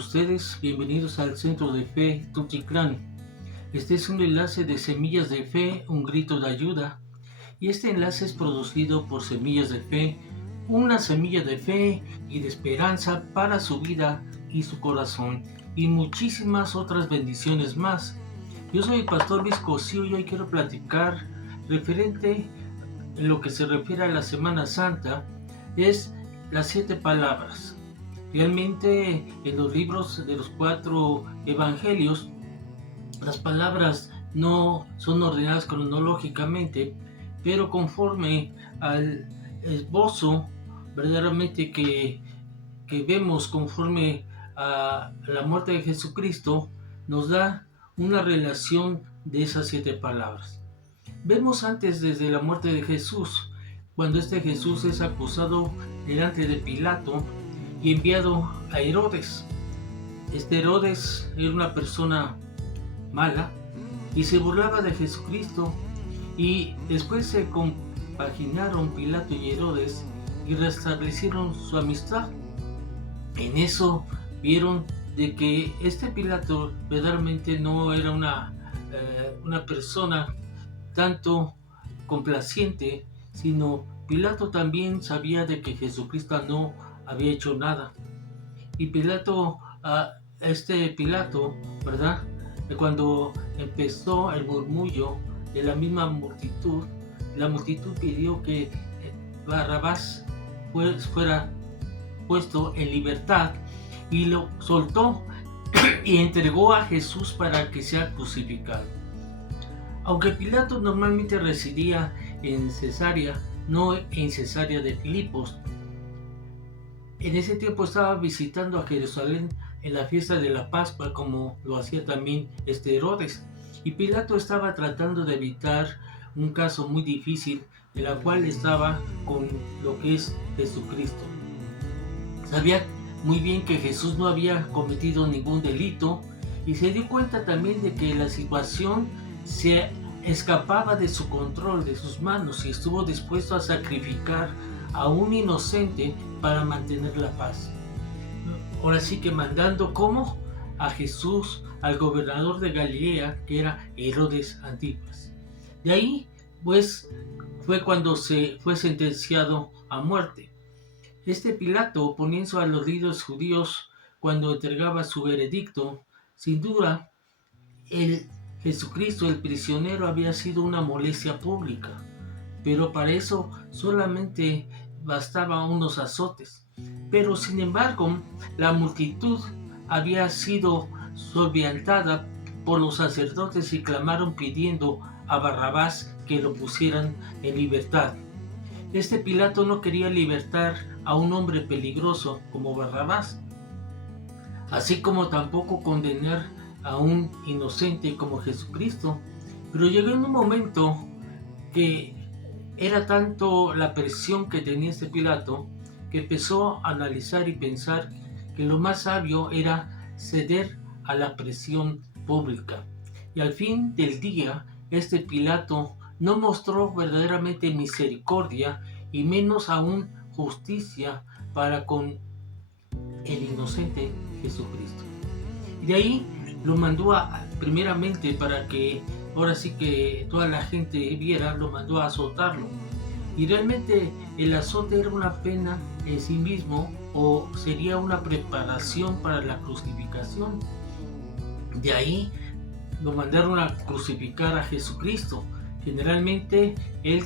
ustedes, bienvenidos al Centro de Fe Tuticrán. Este es un enlace de Semillas de Fe, un grito de ayuda. Y este enlace es producido por Semillas de Fe, una semilla de fe y de esperanza para su vida y su corazón, y muchísimas otras bendiciones más. Yo soy el pastor Luis Cosío y hoy quiero platicar referente en lo que se refiere a la Semana Santa, es las 7 palabras. Realmente en los libros de los 4 evangelios, las palabras no son ordenadas cronológicamente, pero conforme al esbozo verdaderamente que vemos conforme a la muerte de Jesucristo, nos da una relación de esas 7 palabras. Vemos antes desde la muerte de Jesús, cuando Jesús es acusado delante de Pilato y enviado a Herodes. Herodes era una persona mala y se burlaba de Jesucristo, y después se compaginaron Pilato y Herodes y restablecieron su amistad. En eso vieron de que Pilato verdaderamente no era una persona tanto complaciente, sino Pilato también sabía de que Jesucristo no había hecho nada. Y Pilato, ¿verdad? Cuando empezó el murmullo de la misma multitud, la multitud pidió que Barrabás fuera puesto en libertad, y lo soltó y entregó a Jesús para que sea crucificado. Aunque Pilato normalmente residía en Cesarea, no en Cesarea de Filipos, en ese tiempo estaba visitando a Jerusalén en la fiesta de la Pascua, como lo hacía también Herodes. Y Pilato estaba tratando de evitar un caso muy difícil, en la cual estaba con lo que es Jesucristo. Sabía muy bien que Jesús no había cometido ningún delito, y se dio cuenta también de que la situación se escapaba de su control, de sus manos, y estuvo dispuesto a sacrificar a un inocente para mantener la paz. Ahora sí que mandando como a Jesús al gobernador de Galilea, que era Herodes Antipas. De ahí pues fue cuando se fue sentenciado a muerte. Pilato, oponiendo a los líderes judíos cuando entregaba su veredicto, sin duda el Jesucristo, el prisionero, había sido una molestia pública, pero para eso solamente bastaba unos azotes. Pero sin embargo, la multitud había sido solventada por los sacerdotes y clamaron pidiendo a Barrabás que lo pusieran en libertad. Pilato no quería libertar a un hombre peligroso como Barrabás, así como tampoco condenar a un inocente como Jesucristo. Pero llegó en un momento que era tanto la presión que tenía Pilato, que empezó a analizar y pensar que lo más sabio era ceder a la presión pública. Y al fin del día, Pilato no mostró verdaderamente misericordia, y menos aún justicia para con el inocente Jesucristo. Y de ahí lo mandó primeramente para que ahora sí que toda la gente viera, lo mandó a azotarlo. Y realmente el azote era una pena en sí mismo, o sería una preparación para la crucificación. De ahí lo mandaron a crucificar a Jesucristo. Generalmente el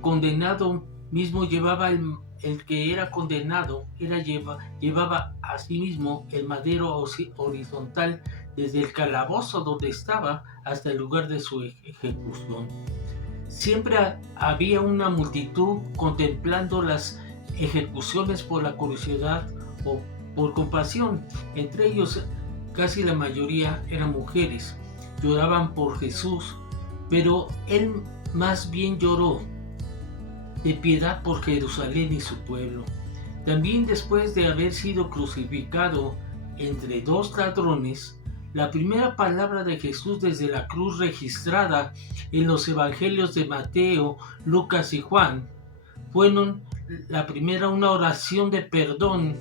condenado mismo llevaba el que era condenado llevaba a sí mismo el madero horizontal desde el calabozo donde estaba hasta el lugar de su ejecución. Siempre había una multitud contemplando las ejecuciones por la curiosidad o por compasión. Entre ellos, casi la mayoría eran mujeres. Lloraban por Jesús, pero él más bien lloró de piedad por Jerusalén y su pueblo. También después de haber sido crucificado entre 2 ladrones, la primera palabra de Jesús desde la cruz registrada en los evangelios de Mateo, Lucas y Juan fueron la primera una oración de perdón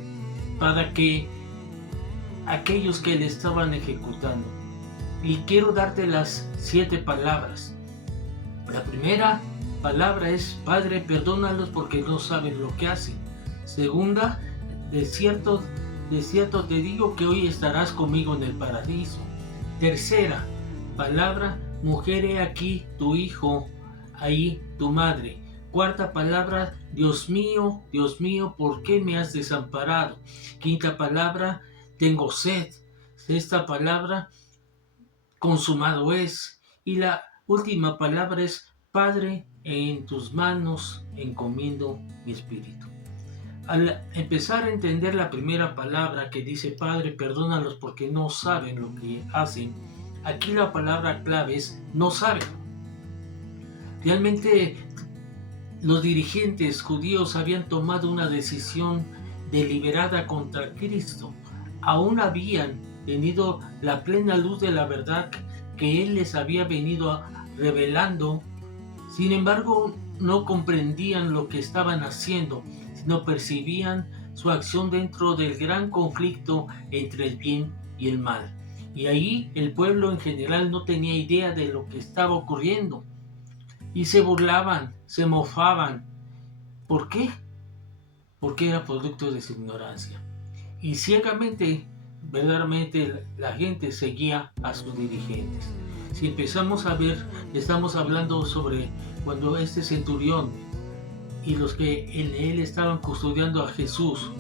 para que aquellos que le estaban ejecutando. Y quiero darte las 7 palabras. La primera palabra es: Padre, perdónalos porque no saben lo que hacen. Segunda: de cierto te digo que hoy estarás conmigo en el paraíso. Tercera palabra: mujer, he aquí tu hijo, ahí tu madre. Cuarta palabra: Dios mío, ¿por qué me has desamparado? Quinta palabra: tengo sed. Sexta palabra: consumado es. Y la última palabra es: Padre, en tus manos encomiendo mi espíritu. Al empezar a entender la primera palabra que dice: Padre, perdónalos porque no saben lo que hacen, aquí la palabra clave es no saben. Realmente los dirigentes judíos habían tomado una decisión deliberada contra Cristo. Aún habían tenido la plena luz de la verdad que Él les había venido revelando. Sin embargo, no comprendían lo que estaban haciendo, sino percibían su acción dentro del gran conflicto entre el bien y el mal. Y ahí el pueblo en general no tenía idea de lo que estaba ocurriendo. Y se burlaban, se mofaban. ¿Por qué? Porque era producto de su ignorancia. Y ciegamente, verdaderamente, la gente seguía a sus dirigentes. Si empezamos a ver, estamos hablando sobre cuando este centurión y los que en él estaban custodiando a Jesús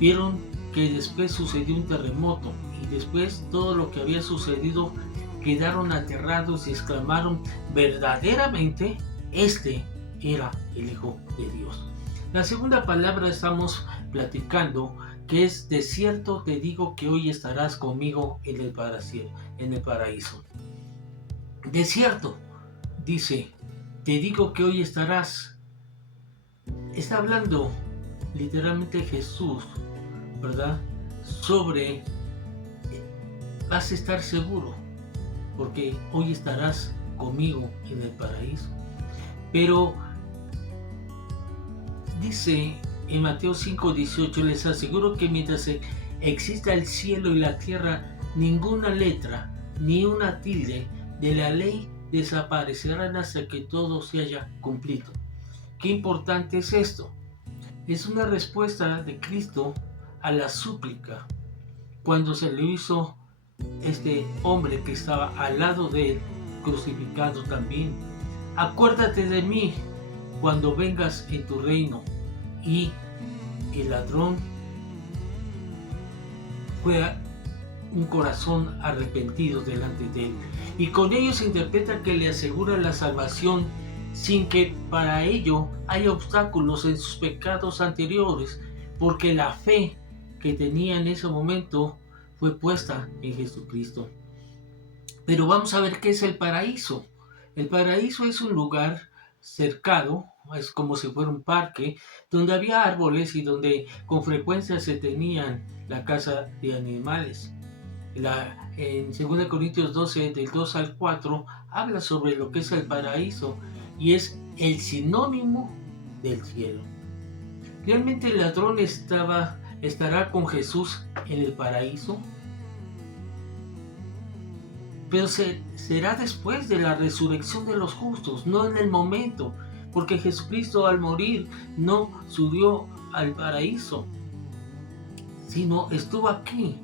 vieron que después sucedió un terremoto y después todo lo que había sucedido, quedaron aterrados y exclamaron: verdaderamente este era el Hijo de Dios. La segunda palabra estamos platicando, que es: de cierto te digo que hoy estarás conmigo en el paraíso. De cierto, dice, te digo que hoy estarás. Está hablando literalmente Jesús, ¿verdad? Sobre vas a estar seguro, porque hoy estarás conmigo en el paraíso. Pero dice en Mateo 5:18, les aseguro que mientras exista el cielo y la tierra, ninguna letra ni una tilde de la ley desaparecerán hasta que todo se haya cumplido. Qué importante es esto. Es una respuesta de Cristo a la súplica cuando se le hizo este hombre que estaba al lado de él, crucificado también. Acuérdate de mí cuando vengas en tu reino. Y el ladrón fue un corazón arrepentido delante de él. Y con ello se interpreta que le asegura la salvación sin que para ello haya obstáculos en sus pecados anteriores, porque la fe que tenía en ese momento fue puesta en Jesucristo. Pero vamos a ver qué es el paraíso. El paraíso es un lugar cercado, es como si fuera un parque, donde había árboles y donde con frecuencia se tenían la caza de animales. En 2 Corintios 12, del 2 al 4, habla sobre lo que es el paraíso y es el sinónimo del cielo. ¿Realmente el ladrón estará con Jesús en el paraíso? Pero será después de la resurrección de los justos, no en el momento, porque Jesucristo al morir no subió al paraíso, sino estuvo aquí,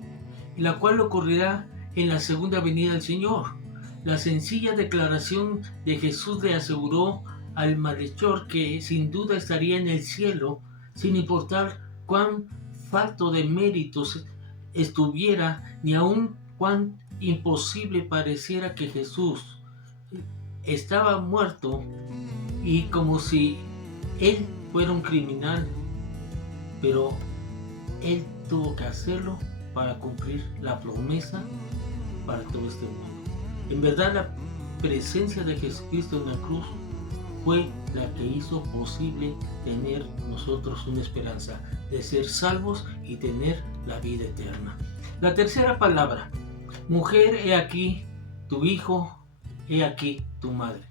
la cual ocurrirá en la segunda venida del Señor. La sencilla declaración de Jesús le aseguró al malhechor que sin duda estaría en el cielo, sin importar cuán falto de méritos estuviera, ni aun cuán imposible pareciera que Jesús estaba muerto y como si él fuera un criminal, pero él tuvo que hacerlo para cumplir la promesa para todo este mundo. En verdad, la presencia de Jesucristo en la cruz fue la que hizo posible tener nosotros una esperanza de ser salvos y tener la vida eterna. La tercera palabra: mujer, he aquí tu hijo, he aquí tu madre.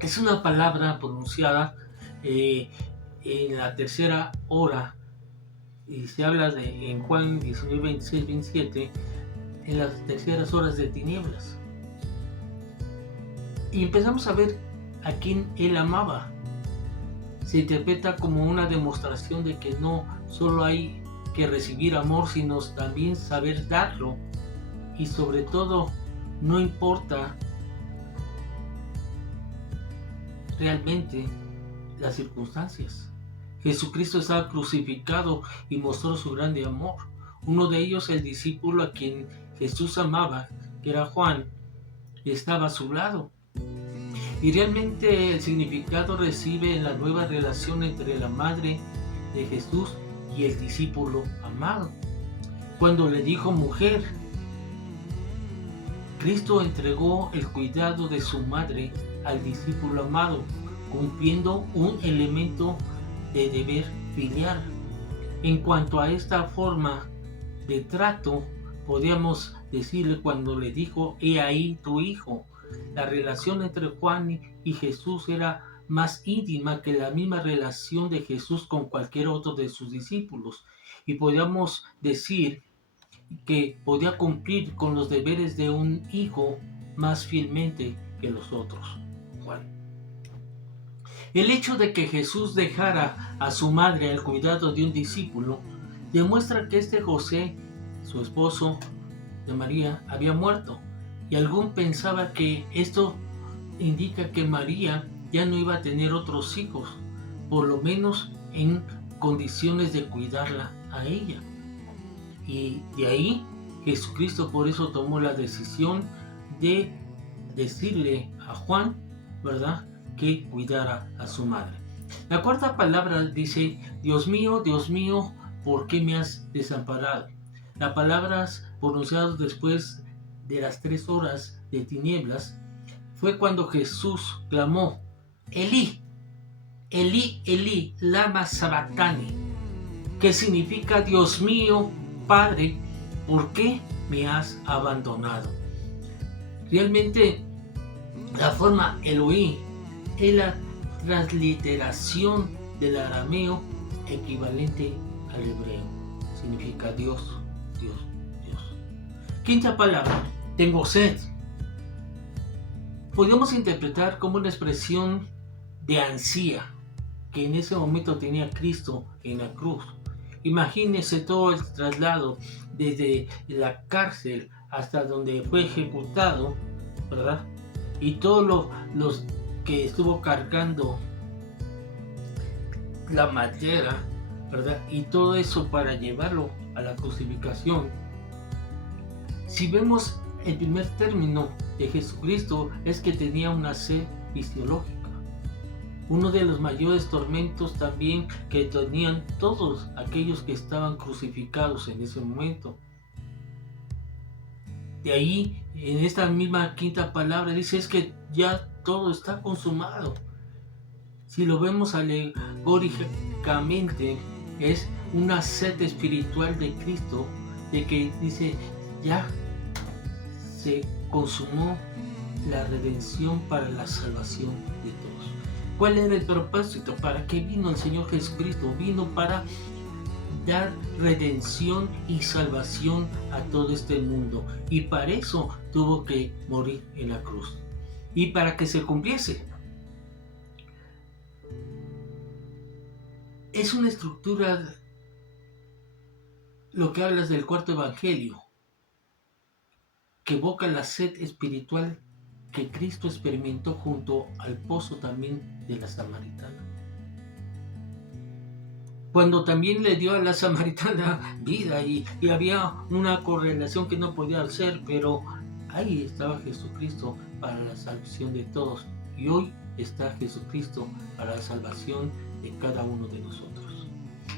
Es una palabra pronunciada en la tercera hora y se habla en Juan 19, 26, 27, en las terceras horas de tinieblas. Y empezamos a ver a quién él amaba. Se interpreta como una demostración de que no solo hay que recibir amor, sino también saber darlo. Y sobre todo, no importa realmente las circunstancias. Jesucristo estaba crucificado y mostró su grande amor. Uno de ellos, el discípulo a quien Jesús amaba, que era Juan, estaba a su lado. Y realmente el significado recibe en la nueva relación entre la madre de Jesús y el discípulo amado. Cuando le dijo mujer, Cristo entregó el cuidado de su madre al discípulo amado, cumpliendo un elemento de deber filial. En cuanto a esta forma de trato, podríamos decirle cuando le dijo, he ahí tu hijo. La relación entre Juan y Jesús era más íntima que la misma relación de Jesús con cualquier otro de sus discípulos. Y podríamos decir que podía cumplir con los deberes de un hijo más fielmente que los otros. Juan. El hecho de que Jesús dejara a su madre al cuidado de un discípulo demuestra que José, su esposo de María, había muerto, y algún pensaba que esto indica que María ya no iba a tener otros hijos, por lo menos en condiciones de cuidarla a ella. Y de ahí Jesucristo por eso tomó la decisión de decirle a Juan, ¿verdad?, que cuidara a su madre. La cuarta palabra dice, Dios mío, ¿por qué me has desamparado? Las palabras pronunciadas después de las 3 horas de tinieblas fue cuando Jesús clamó, Elí, Elí, Elí, lama sabactani, que significa, Dios mío, Padre, ¿por qué me has abandonado? Realmente la forma Elohí es la transliteración del arameo equivalente al hebreo. Significa Dios, Dios, Dios. Quinta palabra, tengo sed. Podemos interpretar como una expresión de ansía que en ese momento tenía Cristo en la cruz. Imagínense todo el traslado desde la cárcel hasta donde fue ejecutado, ¿verdad? Y todos los que estuvo cargando la madera, ¿verdad? Y todo eso para llevarlo a la crucificación. Si vemos el primer término de Jesucristo es que tenía una sed fisiológica. Uno de los mayores tormentos también que tenían todos aquellos que estaban crucificados en ese momento. De ahí, en esta misma quinta palabra, dice es que ya todo está consumado. Si lo vemos alegóricamente, es una sed espiritual de Cristo, de que dice, ya se consumó la redención para la salvación de todos. ¿Cuál era el propósito? ¿Para qué vino el Señor Jesucristo? Vino para dar redención y salvación a todo este mundo. Y para eso tuvo que morir en la cruz. Y para que se cumpliese. Es una estructura lo que hablas del cuarto evangelio, que evoca la sed espiritual que Cristo experimentó junto al pozo también de la samaritana. Cuando también le dio a la samaritana vida y había una correlación que no podía hacer, pero ahí estaba Jesucristo para la salvación de todos. Y hoy está Jesucristo para la salvación de cada uno de nosotros.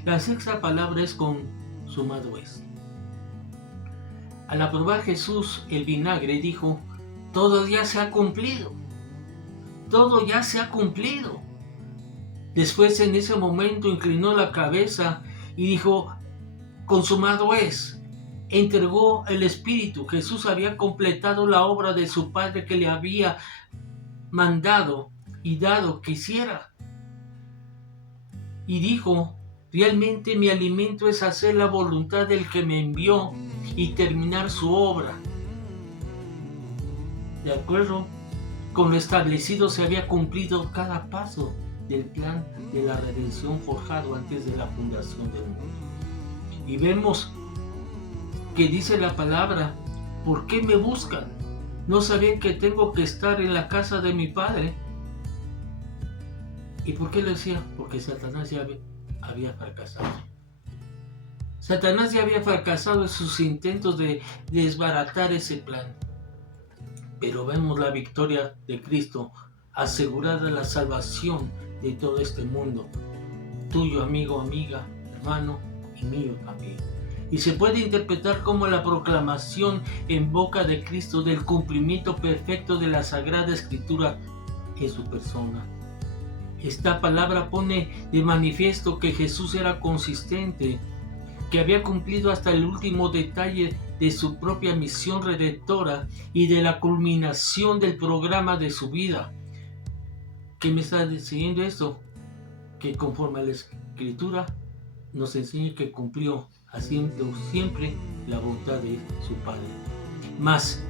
La sexta palabra es consumado es. Al aprobar Jesús el vinagre dijo, todo ya se ha cumplido. Todo ya se ha cumplido. Después en ese momento inclinó la cabeza y dijo, consumado es. Entregó el Espíritu. Jesús había completado la obra de su Padre que le había mandado y dado que hiciera. Y dijo Realmente mi alimento es hacer la voluntad del que me envió y terminar su obra. De acuerdo con lo establecido, se había cumplido cada paso del plan de la redención forjado antes de la fundación del mundo. Y vemos que dice la palabra: ¿por qué me buscan? ¿No sabían que tengo que estar en la casa de mi Padre? ¿Y por qué lo decía? Porque Satanás ya había fracasado. Satanás ya había fracasado en sus intentos de desbaratar ese plan. Pero vemos la victoria de Cristo, asegurada la salvación de todo este mundo. Tuyo, amigo, amiga, hermano, y mío también. Y se puede interpretar como la proclamación en boca de Cristo del cumplimiento perfecto de la Sagrada Escritura en su persona. Esta palabra pone de manifiesto que Jesús era consistente, que había cumplido hasta el último detalle de su propia misión redentora y de la culminación del programa de su vida. ¿Qué me está diciendo esto? Que conforme a la Escritura nos enseña que cumplió haciendo siempre la voluntad de su Padre. Más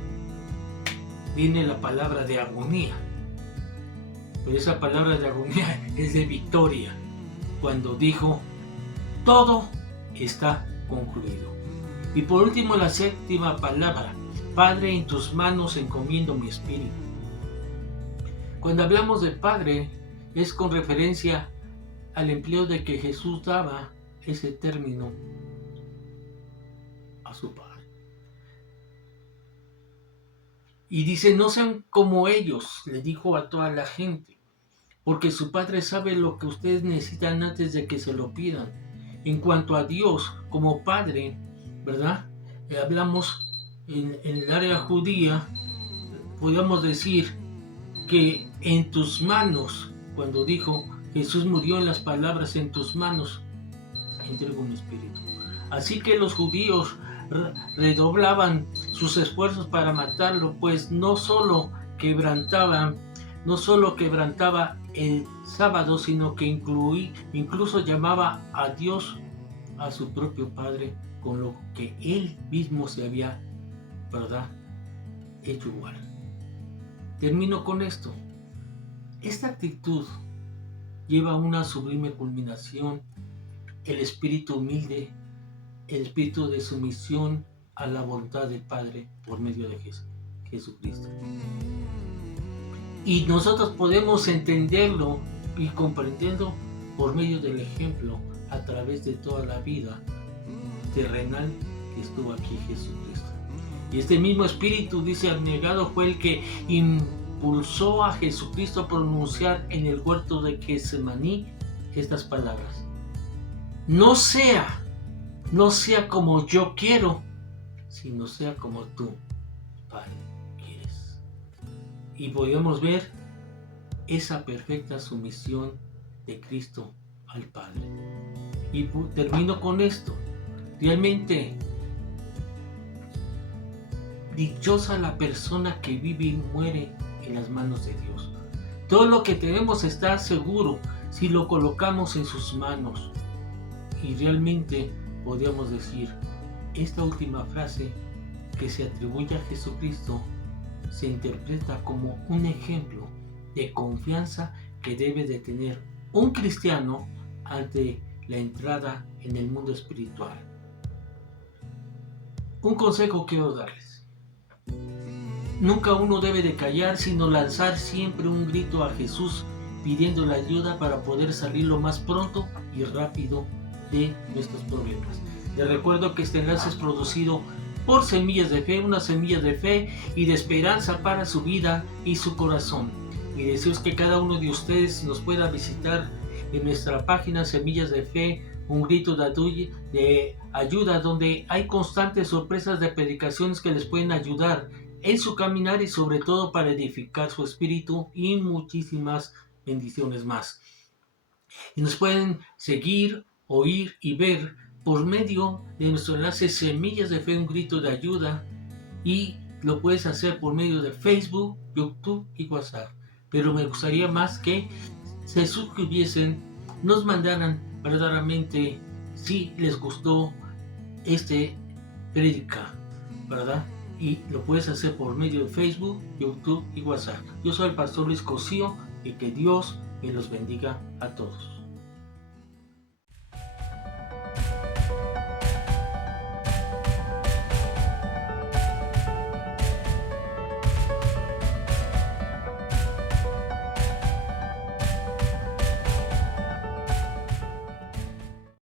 viene la palabra de agonía, pero esa palabra de agonía es de victoria, cuando dijo: todo está concluido. Y por último, la séptima palabra: Padre, en tus manos encomiendo mi espíritu. Cuando hablamos de Padre, es con referencia al empleo de que Jesús daba ese término a su Padre. Y dice: no sean como ellos, le dijo a toda la gente, porque su Padre sabe lo que ustedes necesitan antes de que se lo pidan. En cuanto a Dios como Padre, ¿verdad? Hablamos en el área judía, podríamos decir que en tus manos, cuando dijo Jesús, murió en las palabras: en tus manos entrego mi espíritu. Así que los judíos redoblaban sus esfuerzos para matarlo, pues no solo quebrantaba el sábado, sino que incluso llamaba a Dios a su propio Padre, con lo que él mismo se había, ¿verdad?, hecho igual. Termino con esto. Esta actitud lleva a una sublime culminación: el espíritu humilde, el espíritu de sumisión a la voluntad del Padre por medio de Jesucristo. Y nosotros podemos entenderlo y comprenderlo por medio del ejemplo a través de toda la vida terrenal que estuvo aquí Jesucristo. Y este mismo espíritu, dice abnegado, fue el que impulsó a Jesucristo a pronunciar en el huerto de Getsemaní estas palabras: no sea como yo quiero, sino sea como tú, Padre, quieres. Y podemos ver esa perfecta sumisión de Cristo al Padre. Y termino con esto. Realmente, dichosa la persona que vive y muere en las manos de Dios. Todo lo que tenemos está seguro si lo colocamos en sus manos. Y realmente podríamos decir, esta última frase que se atribuye a Jesucristo se interpreta como un ejemplo de confianza que debe de tener un cristiano ante la entrada en el mundo espiritual. Un consejo quiero darles: nunca uno debe de callar, sino lanzar siempre un grito a Jesús pidiendo la ayuda para poder salir lo más pronto y rápido de nuestros problemas. Les recuerdo que este enlace es producido por Semillas de Fe, una semilla de fe y de esperanza para su vida y su corazón. Mi deseo es que cada uno de ustedes nos pueda visitar en nuestra página Semillas de Fe, un grito de ayuda, donde hay constantes sorpresas de predicaciones que les pueden ayudar en su caminar y sobre todo para edificar su espíritu y muchísimas bendiciones más. Y nos pueden seguir, oír y ver por medio de nuestro enlace Semillas de Fe, un grito de ayuda, y lo puedes hacer por medio de Facebook, YouTube y WhatsApp. Pero me gustaría más que se suscribiesen, nos mandaran verdaderamente si les gustó este prédica, ¿verdad? Y lo puedes hacer por medio de Facebook, YouTube y WhatsApp. Yo soy el pastor Luis Cosío y que Dios me los bendiga a todos.